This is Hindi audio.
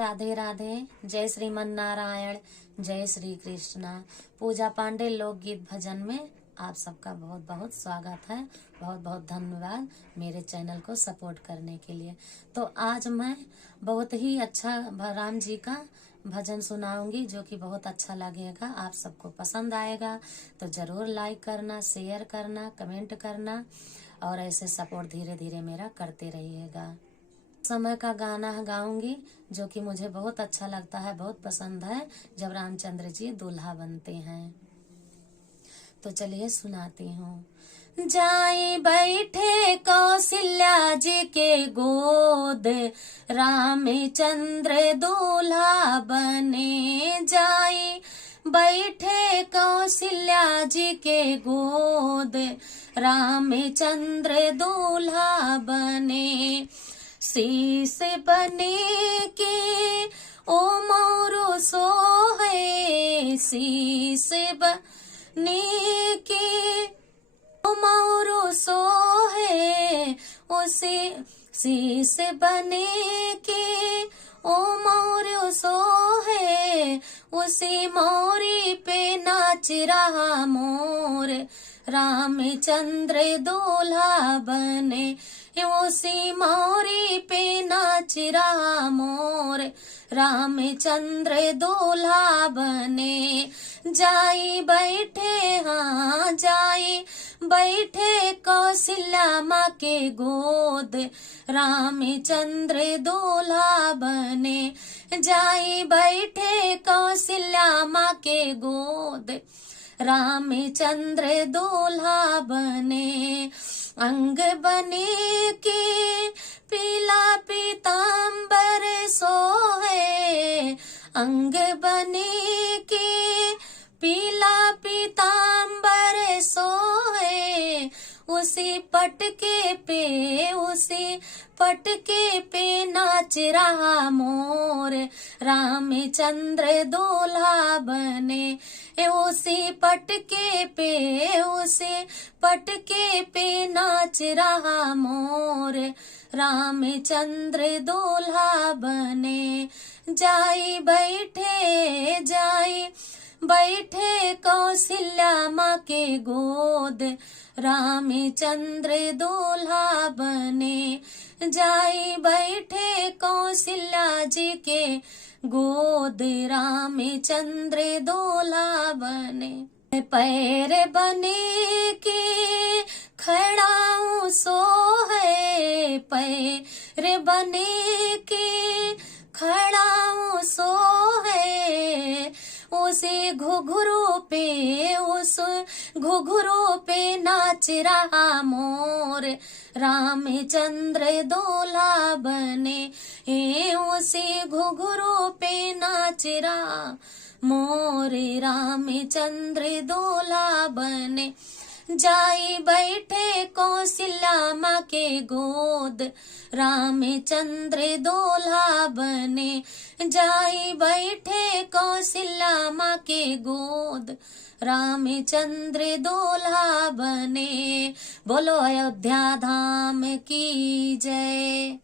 राधे राधे। जय श्रीमन नारायण, जय श्री कृष्णा। पूजा पांडे लोकगीत भजन में आप सबका बहुत बहुत स्वागत है। बहुत बहुत धन्यवाद मेरे चैनल को सपोर्ट करने के लिए। तो आज मैं बहुत ही अच्छा राम जी का भजन सुनाऊंगी जो कि बहुत अच्छा लगेगा, आप सबको पसंद आएगा। तो जरूर लाइक करना, शेयर करना, कमेंट करना और ऐसे सपोर्ट धीरे धीरे मेरा करते रहिएगा। समय का गाना गाऊंगी जो कि मुझे बहुत अच्छा लगता है, बहुत पसंद है, जब रामचंद्र जी दूल्हा बनते हैं। तो चलिए सुनाती हूँ। जाई बैठे कौशल्या जी के गोद, रामचंद्र दूल्हा बने। जाई बैठे कौशल्या जी के गोद, रामचंद्र दूल्हा बने। शीस बने के ओ मोरो सोहे, शीस बने के ओ मोरो सोहे। उसे शीस बने के ओ मोरो सोहे, उसी मोरी पे नाच रहा मोर, रामचंद्र दूल्हा बने। उसी मोरी पे नाच रहा मोर, रामचंद्र दूल्हा बने। जाई बैठे, हाँ जाई बैठे कौशल्या माँ के गोद, रामचंद्र दूल्हा बने। जाई बैठे कौशल्या माँ के गोद, रामचंद्र दूल्हा बने। अंग बने के पीला पीताम्बर सोहे, अंग बने के पीला पीताम्बर सोहे। उसी पटके पे, उसी पटके पे नाच रहा मोर, रामचंद्र दूल्हा बने। उसी पटके पे, उसी पटके पे नाच रहा मोर, रामचंद्र दूल्हा बने। जाई बैठे, जाई बैठे कौशल्या माँ के गोद, रामचंद्र दूल्हा बने। जाई बैठे कौशल्या जी के गोद, रामचंद्र दूल्हा बने। पैर बने के खड़ाऊं सोहे, पैर बने के खड़ाऊं सोहे। उसे घुघरू पे, उस घुघरू पे नाच रहा मोर, रामचंद्र दूल्हा बने। उसे घुघरू पे नाच रहा मोर, रामचंद्र दूल्हा बने। जाई बैठे कौशल्या माँ के गोद, रामचंद्र दूल्हा बने। जाई बैठे कौशल्या माँ के गोद, रामचंद्र दूल्हा बने। बोलो अयोध्या धाम की जय।